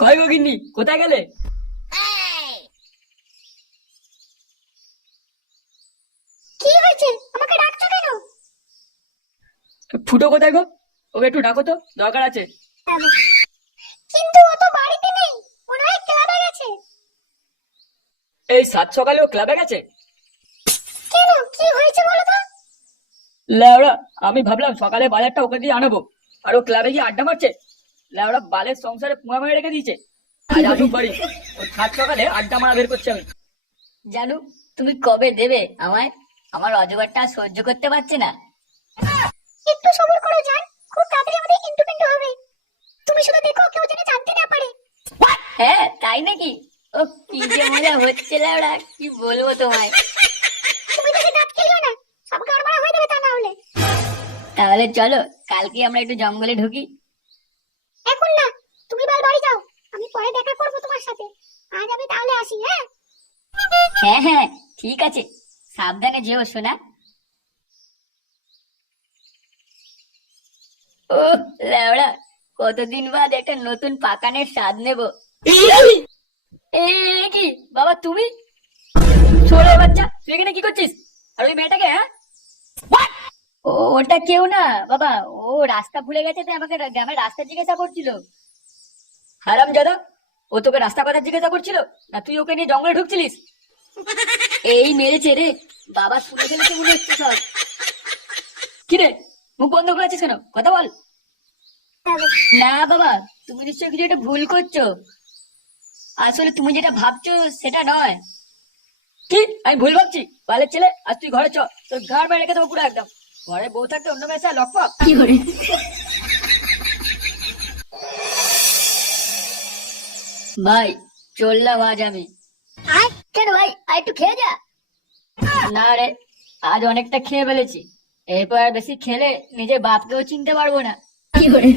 কয় গো গিন্নি? কোথায় গেলে? কি হয়েছে? আমাকে ডাকছো কেন? ফুটো কোথায় গো? ওকে একটু ডাকো তো দরকার আছে। কিন্তু ও তো বাড়িতে নেই মনে হয় ক্লাবে গেছে। এই সাত সকালে ও ক্লাবে গেছে? কেন? কি হয়েছে বলো তো? লেওড়া আমি ভাবলাম সকালে বাজারটা ওকে দিয়ে আনাবো আর ও ক্লাবে গিয়ে আড্ডা মারছে। লেওড়া বালের সংসারে পুয়া মেরে রেখে দিয়েছে। আজ আসুক বাড়ি। সকালে আড্ডা মারা বের করছে আমি। জানু তুমি কবে দেবে আমায়? আমার অজগরটা আর সহ্য করতে পারছে না। একটু সবর করো জান। খুব তাড়াতাড়ি আমাদের হবে। তুমি শুধু দেখো কেউ যেন জানতে না পারে। হ্যাঁ তাই নাকি? ও কি যে মজা হচ্ছে ওরা কি বলব তোমায়? তুমি দেখে দাঁত খেলিও না। সব গড়বড় হয়ে যাবে তা না হলে। তাহলে চলো কালকে আমরা একটু জঙ্গলে ঢুকি। এখন না, তুমি বাল বাড়ি যাও। আমি পরে দেখা করব তোমার সাথে। আজ আমি তাহলে আসি হ্যাঁ? হ্যাঁ হ্যাঁ ঠিক আছে। সাবধানে যেও শোনা ও লেওড়া কতদিন বাদ একটা নতুন পাকানের স্বাদ নেব। কি? বাবা, তুমি? ছোড়ে বাচ্চা, তুই এখানে কি করছিস? আর ওই মেয়েটাকে হ্যাঁ? ওটা কেউ না। বাবা, ও রাস্তা ভুলে গেছে তাই আমাকে গ্রামের রাস্তা জিজ্ঞাসা করছিল। হারাম দাদা ও তোকে রাস্তা কথা জিজ্ঞাসা করছিল? না, তুই ওকে নিয়ে জঙ্গলে ঢুকছিলিস? এই মেরেছে রে। বাবা শুনে ফেলেছে মনে হচ্ছে সব। কি রে, মুখ বন্ধ করে আছিস কেন? কথা বল। না বাবা, তুমি নিশ্চয়ই কিছু একটা ভুল করছ। আসলে তুমি যেটা ভাবছ সেটা নয়। কি? আমি ভুল ভাবছি? বালের ছেলে আজ তুই ঘরে চ। তোর ঘর বাইরে রেখে দেবো পুরো একদম। ঘরে বউ থাকতে অন্য কি করে? ভাই চললাম আজ আমি। কেন ভাই? আর একটু খেয়ে যা। না রে আজ অনেকটা খেয়ে ফেলেছি। এরপর আর বেশি খেলে নিজের বাপকেও চিনতে পারব না। কি করে?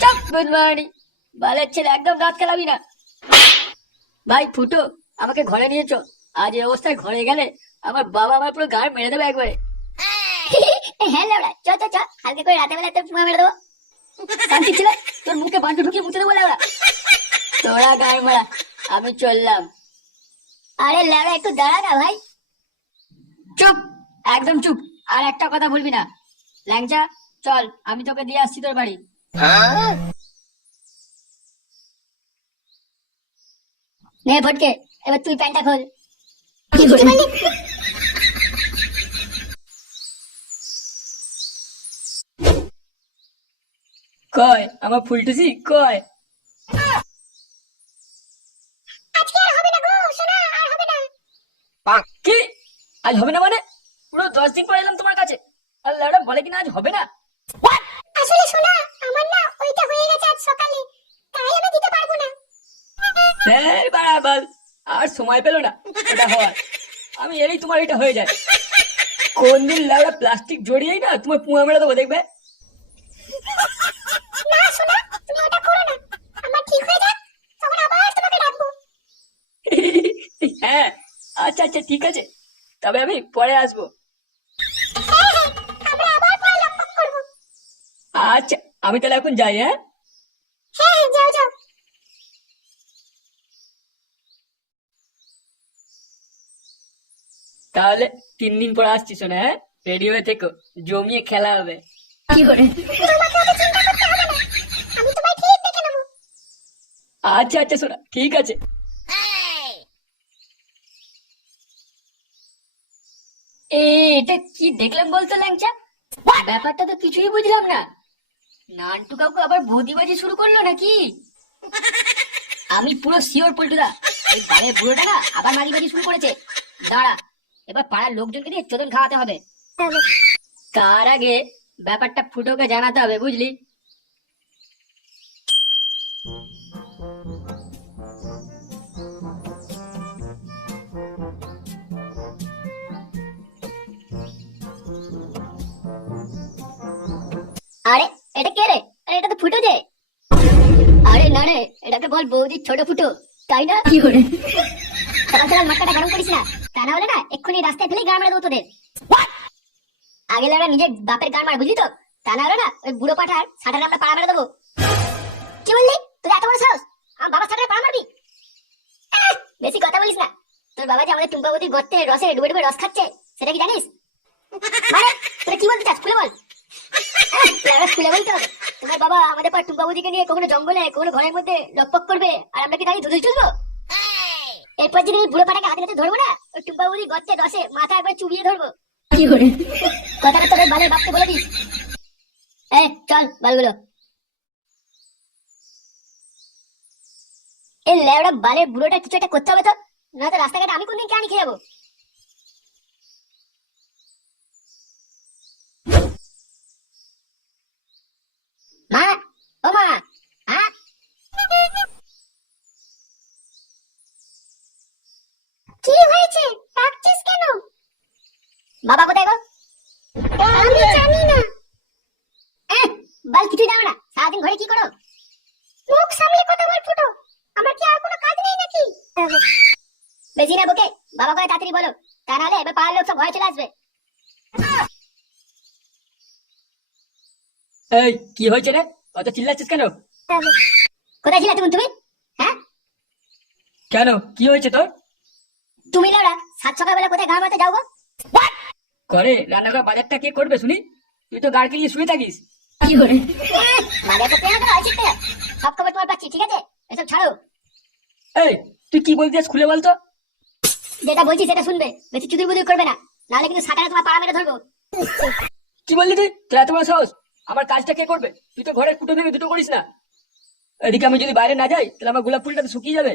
চাপ গুড মর্নিং বালের ছেলে একদম দাঁত খেলাবি না। ভাই ফুটো আমাকে ঘরে নিয়েছো আজ এই অবস্থায় ঘরে গেলে আমার বাবা আমার পুরো গাড় মেরে দেবে একবারে। হ্যাঁ লেবড়া চ চ চ কালকে করে রাতে বেলা তোর পুয়া মেরে দেবো। শান্তি ছেলে তোর মুখে বান্টু ঢুকিয়ে মুছে দেবো লেওড়া। তোরা গাড় মারা আমি চললাম। আরে লেবড়া একটু দাঁড়া না ভাই। চুপ একদম চুপ আর একটা কথা বলবি না। ল্যাংচা চল আমি তোকে দিয়ে আসছি তোর বাড়ি। নে ফটকে এবার তুই প্যান্টটা খোল। কয়? আমার ফুলটুসি? কয়? আজকে আর হবে না গো শোনা আর হবে না। কি? আজ হবে না মানে? পুরো দশ দিন পরে এলাম তোমার কাছে। আর লেওড়া বলে কিনা আজ হবে না? আসলে শোনা আমার না ওইটা হয়ে গেছে আজ সকালে। তাই আমি দিতে পারব না। হ্যাঁ বাড়াবাল আর সময় পেল না। এটা হওয়ার আমি এলেই তোমার এটা হয়ে যায়। কোন দিন লাউড়া প্লাস্টিক জড়িয়েই না তোমার পুয়া মেরে দেবো দেখবে? হ্যাঁ আচ্ছা আচ্ছা ঠিক আছে। তবে আমি পরে আসব। হ্যাঁ হ্যাঁ আচ্ছা আমি তাহলে এখন যাই হ্যাঁ? হ্যাঁ যাও যাও। তাহলে তিন দিন পর আসছি শোনা হ্যাঁ? রেডি হয়ে থেকো জমিয়ে খেলা হবে। কি করে? আচ্ছা আচ্ছা শোনা ঠিক আছে। এটা কি দেখলাম বলতো ল্যাংচা? ব্যাপারটা তো কিছুই বুঝলাম না। নান্টু কাকু আবার ভোদিবাজি শুরু করল নাকি? আমি পুরো শিওর পল্টুদা। এই বাড়ির বুড়োটা না আবার মারিবাজি শুরু করেছে। দাঁড়া এবার পাড়ার লোকজনকে দিয়ে চোদন খাওয়াতে হবে। তার আগে ব্যাপারটা ফুটোকে জানাতে হবে বুঝলি? আরে এটা কে রে? আরে এটা তো ফুটো যে। আরে না রে এটাকে বল বৌদির ছোট ফুটো তাই না? কি করে? সকাল সকাল মাথাটা গরম করিস না। তা না হলে না এক্ষুনি রাস্তায় ফেলে গান মেরে দেবো তোদের। আগে লাগা নিজের বাপের গান মার বুঝলি তো? তা না হলে না ওই বুড়ো পাঠার সাঁটার আমরা পাড়া মেরে দেবো। কি বললি? তোর এত বড় সাহস? আমার বাবা সাথে পা মারবি? বেশি কথা বলিস না। তোর বাবা যে আমাদের টুম্পাবতীর গর্তে রসে ডুবে ডুবে রস খাচ্ছে সেটা কি জানিস? মানে তোরা কি বলতে চাস? খুলে বল। খুলে বলতে হবে তোমার বাবা আমাদের পর টুম্পাবতীকে নিয়ে কখনো জঙ্গলে কখনো ঘরের মধ্যে লকপক করবে আর আমরা কি দাঁড়িয়ে ধুধুল চুলবো? এরপর যদি আমি বুড়ো পাটাকে হাতে হাতে ধরবো না ওই টুম্পাবতী গর্তে রসে মাথা একবার চুবিয়ে ধরবো। কি করে? কথাটা তোদের বালের বাপকে বলে দিস। এই চল বালগুলো। এই লেওড়া বালের বুড়োটা কিছু একটা করতে হবে তো না তো রাস্তাঘাটে আমি কোনদিন কেন খেয়ে যাব? মা ও মা কি হয়েছে? ডাকছিস কেন? বাবা কোথায় গো? আমি জানি না। বাল কিছুই জানো না? সারাদিন ঘরে কি করো? মুখ সামলে কথা বল ফুটো। আমার কি আর কোনো কাজ নেই নাকি? বেশি না বকে। বাবা করে তাড়াতাড়ি বলো। তা নাহলে এবার পাড়ার লোক সব ঘরে চলে আসবে। এই কি হয়েছে রে? অত চিল্লাচ্ছিস কেন? কোথায় ছিলে তুমি তুমি? হ্যাঁ? কেন? কি হয়েছে তোর? তুমি লাউরা সাত সকালবেলা কোথায় গাঁ মারতে যাও গো? ঘরে রান্নাঘর বাজারটা কে করবে শুনি? তুই তো গাড়ি নিয়ে শুয়ে থাকিস। কি করে? বাজার করতে আছে সব খবর তোমার পাচ্ছি ঠিক আছে? এসব ছাড়ো। এই তুই কি বলতে চাস খুলে বলতো? যেটা বলছি সেটা শুনবে। বেশি চুদুর বুদুর করবে না। নাহলে কিন্তু সাঁতারে তোমার পাড়া মেরে ধরবো। কি বললি তুই? তোর এত বড় সাহস? আমার কাজটা কে করবে তুই তো ঘরের কুটো ভেঙে দুটো করিস না এদিকে আমি যদি বাইরে না যাই তাহলে আমার গোলাপ ফুলটা তো শুকিয়ে যাবে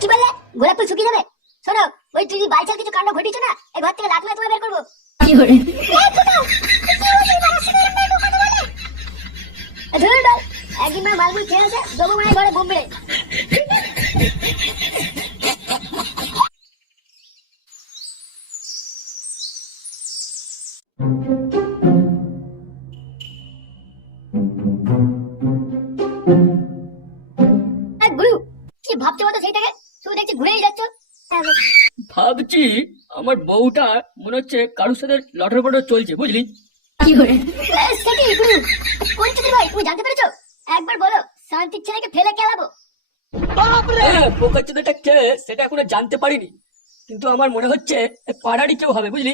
কি বললে গোলাপ ফুল শুকিয়ে যাবে শোনো ওই তুই বাইচাল কিছু কাণ্ড ঘটিছ না এই ঘর থেকে লাত মেরে তোমায় বের করব কি করে ধুর একদিন মা মালগুলো খেয়ে আছে দেবো মানে ঘরে বোম বেড়ে এই গুরু কি ভাবছ বলো সেই থেকে শুধু দেখছি ঘুরেই যাচ্ছ। ভাবছি আমার বউটা মনে হচ্ছে কারোর সাথে লটর পটর চলছে বুঝলি? কি করে? এ, সেটি গুরু? কোন চুদির ভাই তুমি জানতে পেরেছ? একবার বলো শান্তির ছেলেকে ফেলে খেলাবো পোকার চোদাটা কে? সেটা এখনও জানতে পারিনি। কিন্তু আমার মনে হচ্ছে পাড়ারই কেউ হবে বুঝলি?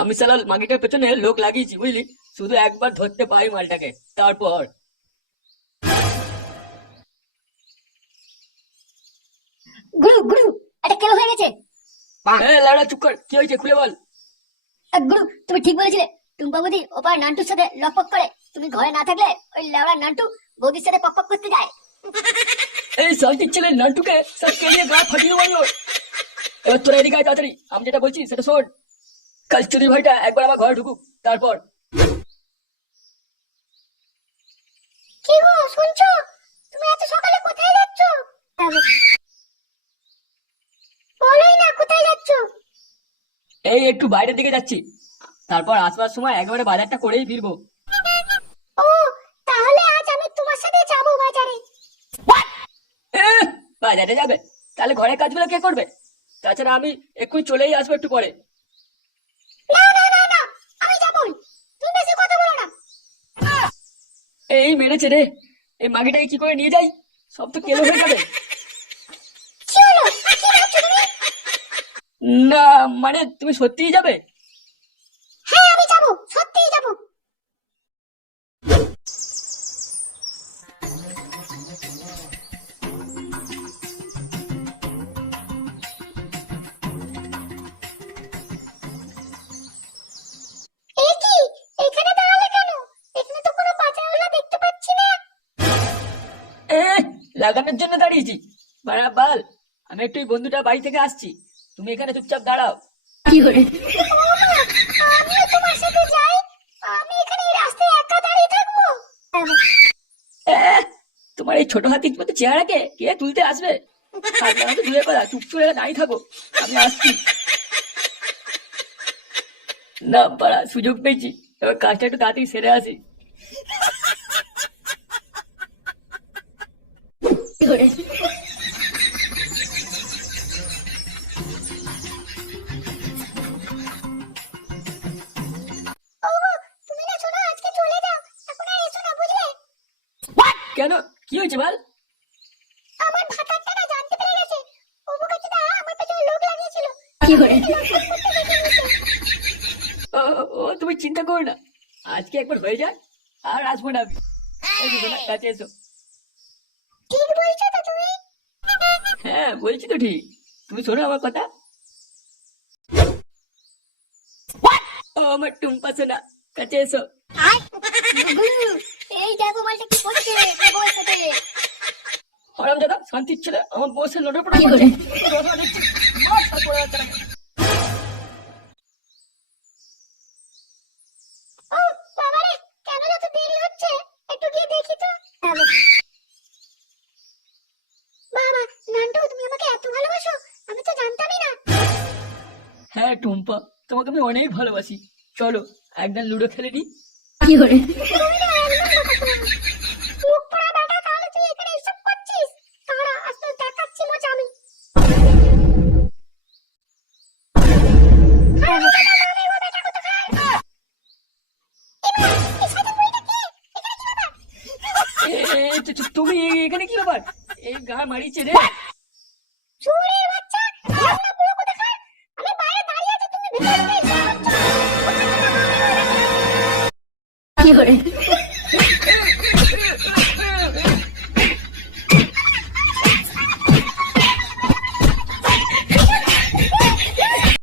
আমি সালাল মাগিটার পেছনে লোক লাগিয়েছি বুঝলি? শুধু একবার ধরতে পারি মালটাকে তারপর। গুরু গুরু এটা কেলো হয়ে গেছে। হ্যাঁ লাড়া চুপ কর। কি হয়েছে? খুলে বল। গুরু তুমি ঠিক বলেছিলে। টুম্পা বৌদি ওপার নান্টুর সাথে লকপক করে। তুমি ঘরে না থাকলে ওই লেওড়া নান্টু বৌদির সাথে পকপক করতে যায়। এই সালটির ছেলে নান্টুকে সব কেলিয়ে গা ফাটিয়ে বলল এবার তোরা এদিকে তাড়াতাড়ি। আমি যেটা বলছি সেটা শোন। কাল চুরি ভাইটা একবার আমার ঘরে ঢুকুক তারপর। কি গো শুনছো তুমি এত সকালে কোথায় যাচ্ছ বলোই না কোথায় যাচ্ছ এই একটু বাইরের দিকে যাচ্ছি। তারপর আসবার সময় একেবারে বাজারটা করেই ফিরবো। ও তাহলে আজ আমি তোমার সাথে যাব বাজারে। বাজারে যাবে? তাহলে ঘরের কাজগুলো কে করবে? তাছাড়া আমি এক্ষুনি চলেই আসব একটু পরে। এই মেরেছে রে। এই মাগিটাকে কি করে নিয়ে যাই? সব তো কেলো হয়ে যাবে। না মানে তুমি সত্যিই যাবে? হ্যাঁ আমি যাব সত্যিই যাব। লাগানোর জন্য দাঁড়িয়েছি। বাড়া বাল আমি একটু বন্ধুটা বাড়ি থেকে আসছি। তুমি এখানে চুপচাপ দাঁড়াও। কি করে আমিও তোমার সাথে যাই। আমি এখানে এই রাস্তায় একা দাঁড়িয়ে থাকব। তোমার এই ছোট হাতির মতো চেহারাকে কে তুলতে আসবে? দূরে পারা চুপ দাঁড়িয়ে থাকো। আমি আসছি। না পাড়া সুযোগ পেয়েছি। এবার কাজটা একটু তাড়াতাড়ি সেরে আসি। কি করে হয়েছে বল? আমার ভাতারটা জানতে পেরে গেছে। বোকাচোদা আমার পেছনে লোক লাগিয়েছিল। ও ও, তুমি চিন্তা করো না। আজকে একবার হয়ে যায় আর আসব না আমি। কাছে এসো। ঠিক বলছো তো তুমি? হ্যাঁ বলছি তো ঠিক। তুমি শোনো আমার কথা। ও আমার টুম্পা সোনা কাছে এসো। এই দেখো মালটা কি করছে তোর বউয়ের সাথে আরাম দাদা শান্তির ছেলে আমার লড়ে পড়ে রসা মাথা যাচ্ছে না। হ্যাঁ টুম্পা তোমাকে আমি অনেক ভালোবাসি। চলো একদম লুডো খেলে নি। তুমি তো তুমি এখানে কি ব্যাপার? এই গা মারিছে রে। চোরের বাচ্চা